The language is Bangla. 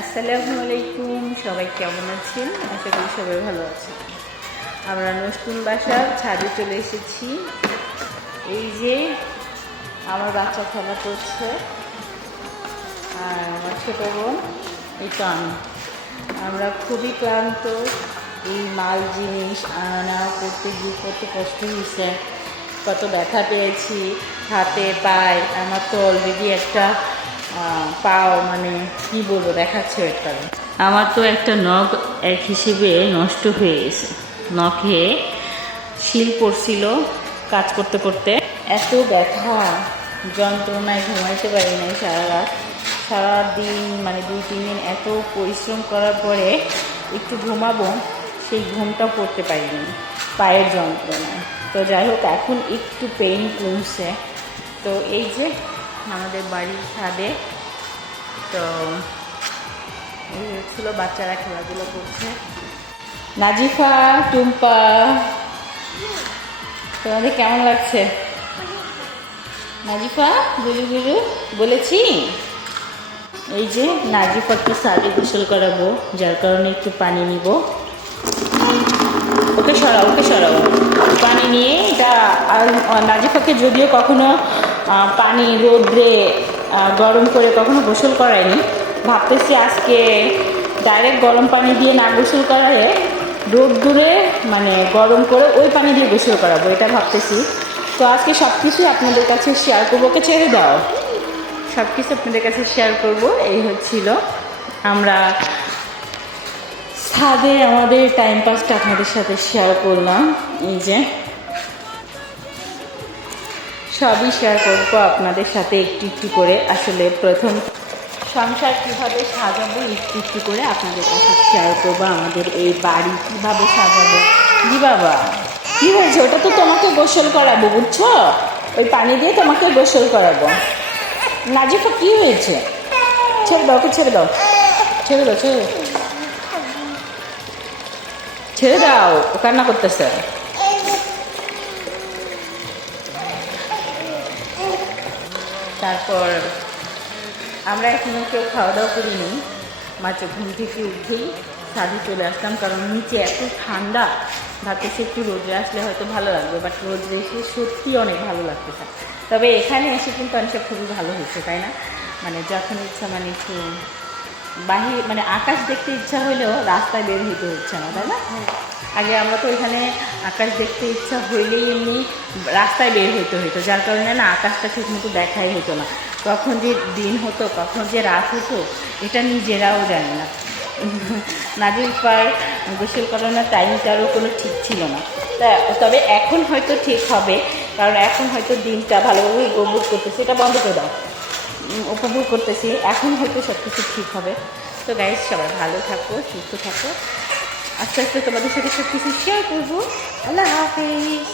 আসসালামু আলাইকুম, সবাই কেমন আছেন? আশা করি সবাই ভালো আছেন। আমরা নতুন বাসার ছাদে চলে এসেছি। এই যে আমার বাচ্চা খেলা করছে আর আমার ছোটো বোন, এই তো আমরা খুবই ক্লান্ত। এই মাল জিনিস আনা করতে গিয়ে কত কষ্ট হয়েছে, কত ব্যথা পেয়েছি হাতে পায়ে। আমার তো অলরেডি একটা পাও মানে কী বলবো দেখাচ্ছে একটা। আমার তো একটা নখ এক হিসেবে নষ্ট হয়ে গেছে। নখে শিল পড়ছিল কাজ করতে করতে। এত ব্যথা, যন্ত্রণায় ঘুমাইতে পারি নাই সারা রাত। সারাদিন মানে 2-3 দিন এত পরিশ্রম করার পরে একটু ঘুমাবো, সেই ঘুমটা পড়তে পারিনি পায়ের যন্ত্রণায়। তো যাই হোক, এখন একটু পেইন কমছে। তো এই যে আমাদের বাড়ির ছাদে, তো এই হচ্ছিল বাচ্চারা খেলাধুলো করছে। নাজিফা, টুম্পা, তোমাদের কেমন লাগছে? নাজিফা গুলু গুলু বলেছি। এই যে নাজিফাকে সাদে গোসল করাবো, যার কারণে একটু পানি নিব। ওকে সরাও, ওকে সরাও। পানি নিয়ে এটা নাজিফাকে যদিও কখনো পানি রোদ্রে গরম করে কখনো গোসল করায়নি। ভাবতেছি আজকে ডাইরেক্ট গরম পানি দিয়ে না গোসল করায় রোদ্দুরে মানে গরম করে ওই পানি দিয়ে গোসল করাবো, এটা ভাবতেছি। তো আজকে সব কিছুই আপনাদের কাছে শেয়ার করবো। ওকে ছেড়ে দাও, সব কিছু আপনাদের কাছে শেয়ার করব। এই হচ্ছিল আমরা ছাদে আমাদের টাইম পাসটা আপনাদের সাথে শেয়ার করলাম। এই যে সবই শেয়ার করবো আপনাদের সাথে একটু একটু করে। আসলে প্রথম সংসার কীভাবে সাজাবো একটু একটু করে আপনাদের কাছে শেয়ার করবো। আমাদের এই বাড়ি কীভাবে সাজাবো। জি বাবা, কী হয়েছে? ওটা তো তোমাকে গোসল করাবো, বুঝছো? ওই পানি দিয়ে তোমাকে গোসল করাবো। নাজিফা কী হয়েছে? ছেড়ে দাও, ওকে ছেড়ে দাও, ছেড়ে দাও, ছেড়ে দাও, ছেড়ে দাও, ও কান্না করতেছে। তারপর আমরা এখনো কেউ খাওয়া দাওয়া করিনি, মাত্র ঘুম থেকে উঠেই ছাদে চলে আসলাম, কারণ নিচে এত ঠান্ডা। ভাবতেছি একটু রোদ্রে আসলে হয়তো ভালো লাগবে, বাট রোদ্রে এসে সত্যি অনেক ভালো লাগতেছে। তবে এখানে এসে কিন্তু অনেকটা খুবই ভালো হয়েছে, তাই না? মানে যখন ইচ্ছা মানে একটু বাহির মানে আকাশ দেখতে ইচ্ছা হলেও রাস্তায় বের হইতে হচ্ছে না, তাই না? আগে আমরা তো এখানে আকাশ দেখতে ইচ্ছা হইলেই এমনি রাস্তায় বের হইতে হইতো, যার কারণে না আকাশটা ঠিক মতো দেখাই হতো না। কখন যে দিন হতো কখন যে রাত হতো এটা নিজেরাও জানি না। নাজিফার গোসল করানোর টাইমটারও কোনো ঠিক ছিল না। তবে এখন হয়তো ঠিক হবে, কারণ এখন হয়তো দিনটা ভালোভাবে উপভোগ করতেছি। এটা বন্ধ করে দাও, উপভোগ করতেছি। এখন হয়তো সব কিছু ঠিক হবে। তো গাইজ, সবাই ভালো থাকো, সুস্থ থাকো। আস্তে আস্তে তোমাদের সাথে সব কিছু শেয়ার করবো। আল্লাহ হাফিজ।